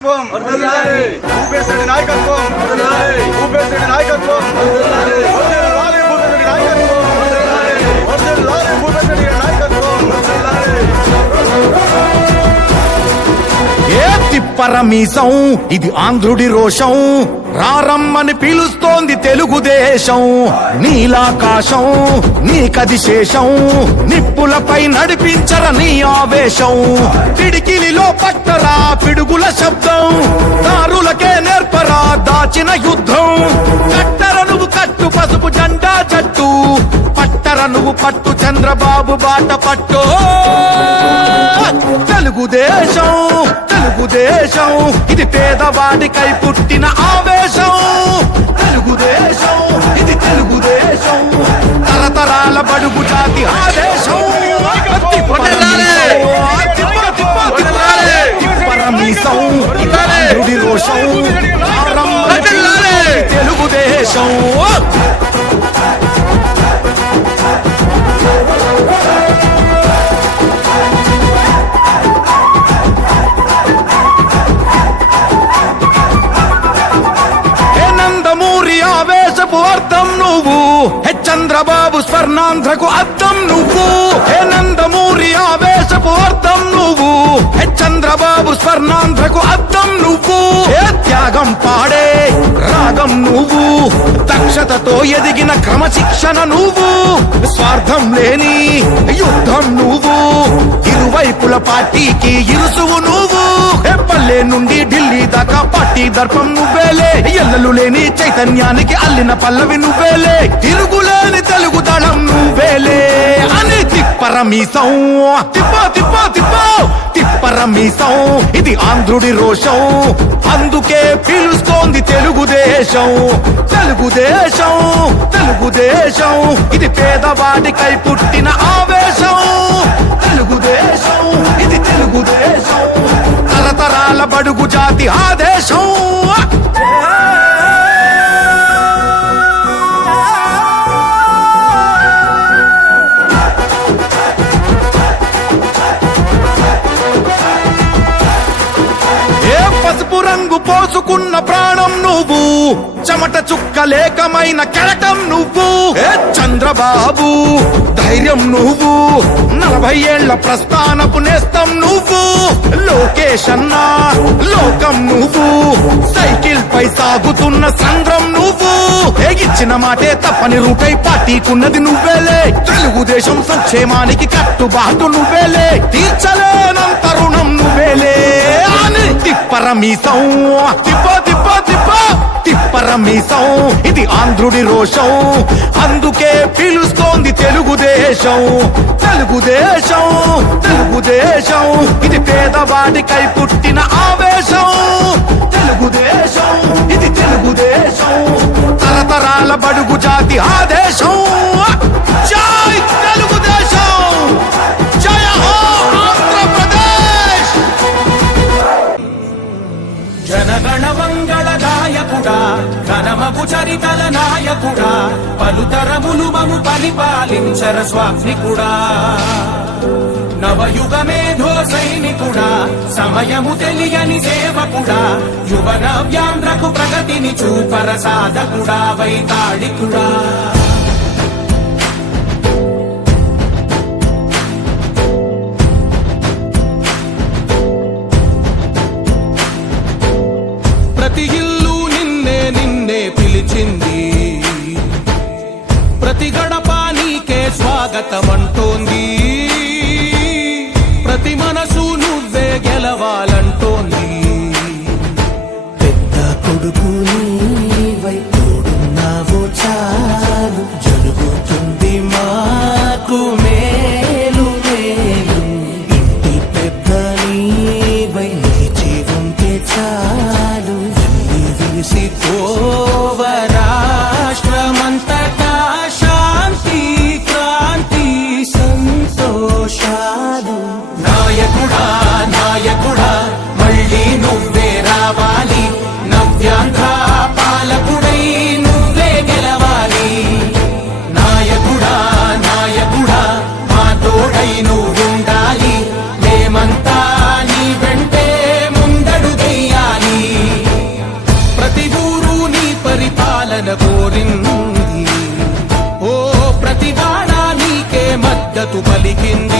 భూపేశ్వరుడి నాయకత్వం భూపేశ్వరుడి నాయకత్వం భూపేశ్వరుడి నాయకత్వం ఏ తిప్పరమీసం ఇది ఆంధ్రుడి రోషం రారమ్మని పిలుస్తోంది తెలుగుదేశం నీలాకాశం నీకది శేషం నిప్పులపై నడిపించర నీ ఆవేశం పిడికిలిలో పట్టరా పిడుగుల శబ్దం దారులకే నేర్పరా దాచిన యుద్ధం కట్టర నువ్వు కట్టు పసుపు జెండా జట్టు పట్టర నువ్వు పట్టు చంద్రబాబు బాట పట్టు తెలుగుదేశం తెలుగుదేశం ఇది పేదవాడికై పుట్టిన ఆవేశం తెలుగుదేశం ఇది తెలుగుదేశం తరతరాల బడుగు జాతి ఆదేశం పరమీసం రోషం తెలుగుదేశం అర్థం నువ్వు హే చంద్రబాబు స్వర్ణాంధ్రకు అర్థం నువ్వు హే నందమూరి ఆవేశపు అర్థం నువ్వు హే చంద్రబాబు స్వర్ణాంధ్రకు అర్థం నువ్వు హే త్యాగం పాడే రాగం నువ్వు దక్షతతో ఎదిగిన క్రమశిక్షణ నువ్వు స్వార్థం లేని యుద్ధం నువ్వు ఇరువైపుల పార్టీకి ఇరుసువు నువ్వు పల్లె నుండి ఢిల్లీ దాకా పార్టీ దర్పం నువ్వేలే ఎల్లలు లేని చైతన్యానికి అల్లిన పల్లవి నువ్వేలే తిరుగులేని తెలుగు దళం నువ్వేలే అని తిప్పరమీసం తిప్పో తిప్పో తిప్పో తిప్పరమీసం ఇది ఆంధ్రుడి రోషం అందుకే పిలుస్తోంది తెలుగుదేశం తెలుగుదేశం తెలుగుదేశం ఇది పేదవాడికై పుట్టిన ఆవేశం తెలుగుదేశం ఇది తెలుగుదేశం తరతరాల బడుగు జాతి ఆదేశం పసుపు రంగు పోసుకున్న ప్రాణం నువ్వు చెమట చుక్కలేకమైన కెరటం నువ్వు చంద్రబాబు ధైర్యం నువ్వు 40 ఏళ్ల ప్రస్థానపు నేస్తం నువ్వు లోకేష్ అన్నా లోకం నువ్వు సైకిల్ పై సాగుతున్న సంద్రం నువ్వు ఇచ్చిన మాటే తప్పని రూపై పార్టీకున్నది నువ్వేలే తెలుగుదేశం సంక్షేమానికి కట్టుబాటు నువ్వేలే తీర్చలేనంత రుణం నువ్వేలే అని తిప్పరమీసం తిప్పో తిప్పో తిప్పో తిప్పరమీసం ఇది ఆంధ్రుడి రోషం అందుకే పిలుస్తోంది తెలుగుదేశం తెలుగుదేశం తెలుగుదేశం ఇది పేదవాడికై పుట్టిన ఆవేశం తెలుగుదేశం ఇది తెలుగుదేశం తరతరాల బడుగు జాతి ఆదేశం జై తెలుగుదేశం జయ హో ఆంధ్రప్రదేశ్ జనగణ మంగళ నాయకుడా ఘనమపు చరితల నాయకుడా పలుతరములు మము పరిపాలించర స్వామికుడా నవయుగ మేధో సైనికుడా సమయము తెలియని సేవకుడా యువన వ్యాంధ్రకు ప్రగతిని చూపర సాధకుడా వైతాళికుడా ప్రతి ఇల్లు నిన్నే నిన్నే పిలిచింది ప్రతి గడప నీకే స్వాగతమంటోంది ప్రతి మనసు నువ్వే గెలవాలంటోంది పెద్ద కొడుకు నీవై తోడున్నావో చాలు జరుగుతుంది మాకు మేలు మేలు ఇంటి పెద్ద నీవై నిలిచి ఉంటే చాలు విరిసి పోవ రాష్ట్రమంతటా శాంతి క్రాంతి సంత మద్దతు పలికింది